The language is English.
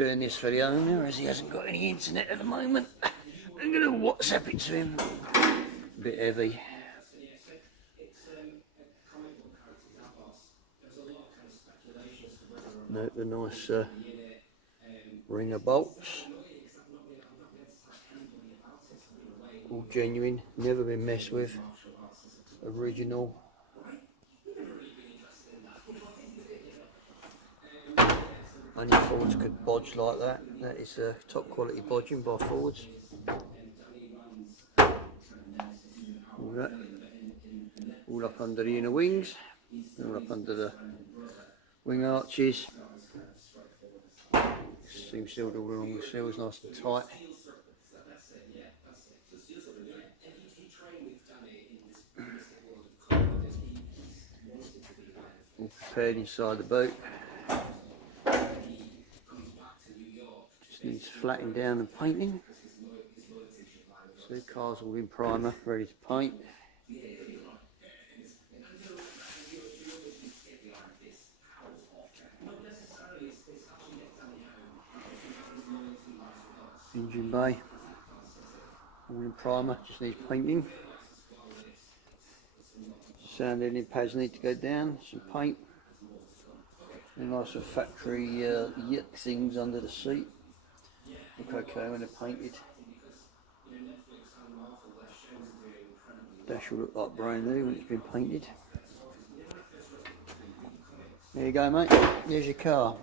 doing this for the owner as he hasn't got any internet at the moment. I'm going to WhatsApp it to him. A bit heavy. Note the nice ring of bolts. All genuine, never been messed with. Original. Only Fords could bodge like that. That is top quality bodging by Fords. All that. All up under the inner wings. All up under the wing arches. Seam sealed all along the seals, nice and tight. All prepared inside the boot. Just needs flattening down and painting. So the car's all in primer, ready to paint. Engine bay, all in primer, just needs painting. Sound engine pads need to go down, some paint. And nice factory yuck things under the seat. Look okay when they're painted. Dash will look like brand new when it's been painted. There you go, mate, there's your car.